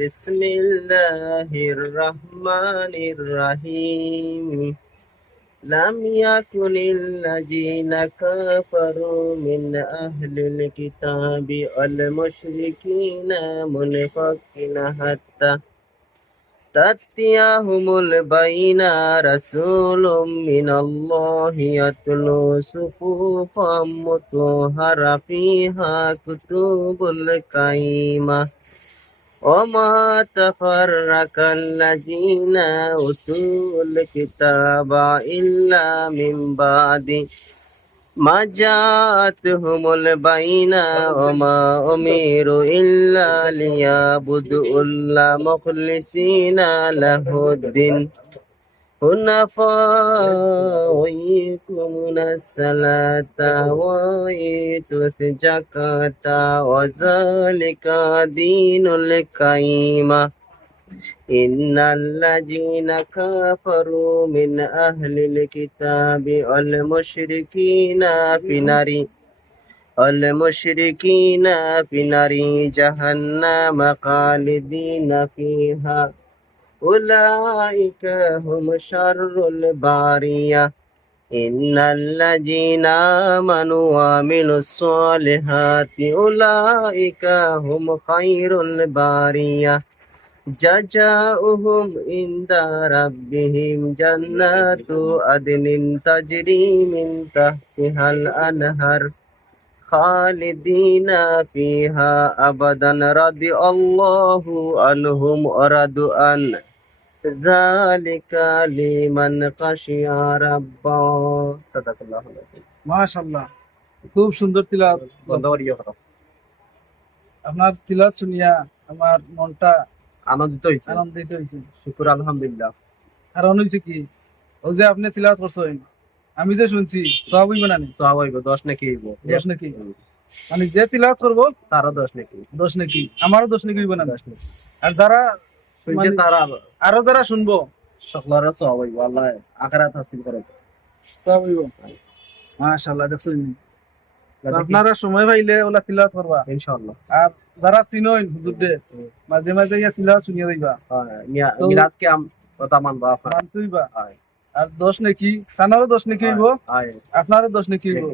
بسم الله الرحمن الرحيم لم يكن الذين كفروا من أهل الكتاب والمشركين منفكين حتى تأتيهم البينة رسول من الله يتلو صحفا مطهرة فيها كتب القيمة وما تفرق الذين أوتوا الكتاب إلا من بعد ما جاءتهم البينة وما أمروا إلا ليعبدوا الله مخلصين له الدين حنفاء ويقيمون الصلاة ويؤتوا الزكاة وذلك دين القيمة إن الذين كفروا من أهل الكتاب والمشركين في نار جهنم خالدين فيها أولئك هم شر البرية إن الذين آمنوا وعملوا الصالحات أولئك هم خير البرية جزاؤهم عند ربهم جنات عدن تجري من تحتها الأنهار خالدين فيها أبدا رضي الله عنهم ورضوا عنه ذلك لمن خشي ربه صدق الله العظيم মাশাআল্লাহ, খুব সুন্দর তিলাওয়াত। আপনার তিলাওয়াত শুনিয়া আমার মনটা আনন্দিত আনন্দিত হয়েছে। শুকর আলহামদুলিল্লাহ। কারণ হয়েছে কি, ওই যে আপনি তিলাওয়াত করছেন, আমি যে শুনছি সব হইব না? সব হইব, 10 নাকি হইব। 10 নাকি? মানে যে তিলাওয়াত করবো তারও 10 নাকি। 10 নাকি? আমারও 10 নাকি হইব না? 10 নাকি। আর যারা শুনছে তারা আরো যারা শুনবো সকলের সব হইব, আল্লাহ আখিরাত হাসিল করে সব হইব। মাশাআল্লাহ, দেখছেন আপনারা সময় পাইলে ওলা তিলাওয়াত করবা ইনশাআল্লাহ। আর যারা চিনইন হুজুরদে মাঝে মাঝে ইয়া তিলাওয়াত শুনিয়ে দিবা। মিলাদ কে কথা মানবা মানতুইবা। আর 10 নাকি তানারও 10 নাকি হইব, আপনারও 10 নাকি হইব।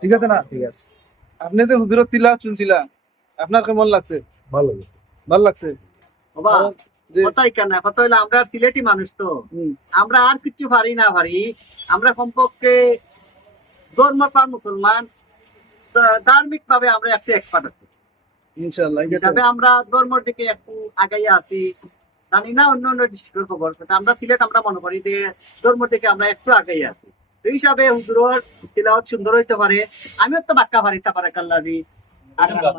ঠিক আছে না? ঠিক আছে। আপনি যে হুজুরের তিলাওয়াত শুনছিলা, আপনার কেমন লাগছে? ভালো ভালো লাগছে বাবা। কথাই কেন, কথা হইলো আমরা সিলেটি মানুষ তো, আমরা আর কিছু পারি না পারি, আমরা কমপক্ষে ধর্মপ্রাণ মুসলমান, ধার্মিক ভাবে আমরা একটু এক্সপার্ট আছি ইনশাআল্লাহ। হিসাবে আমরা ধর্মের দিকে একটু আগাইয়া আছি। জানি না অন্য অন্য ডিস্ট্রিক্টের খবর, আমরা সিলেট আমরা মনে করি যে ধর্মের দিকে আমরা একটু আগাইয়া আছি। এই হিসাবে হুজুরের তিলাওয়াত সুন্দর হইতে পারে, আমিও তো বাক্কা পারি তাবারাকাল্লাহ। আর